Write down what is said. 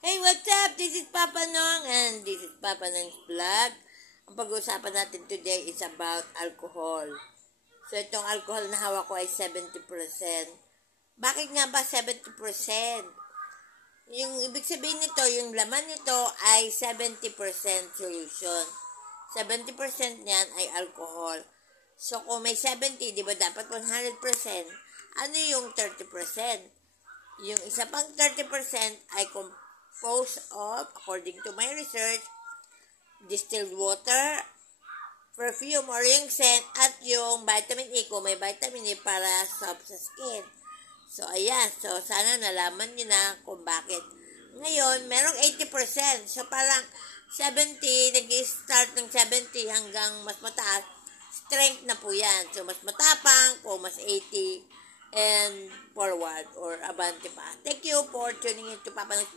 Hey, what's up? This is Papa Nong and this is Papa Nong's vlog. Ang pag-uusapan natin today is about alcohol. So, itong alcohol na hawak ko ay 70%. Bakit nga ba 70%? Yung ibig sabihin nito, yung laman nito ay 70% solution. 70% niyan ay alcohol. So, kung may 70, di ba dapat 100%? Ano yung 30%? Yung isa pang 30% ay composed of, according to my research, distilled water, perfume or yung scent, at yung vitamin E kung may vitamin E para soft sa skin. So, ayan. So, sana nalaman nyo na kung bakit. Ngayon, merong 80%. So, parang 70, nag-start ng 70 hanggang mas mataas, strength na po yan. So, mas matapang kung mas 80 and forward or abante pa. Thank you for tuning in to Papa Nong's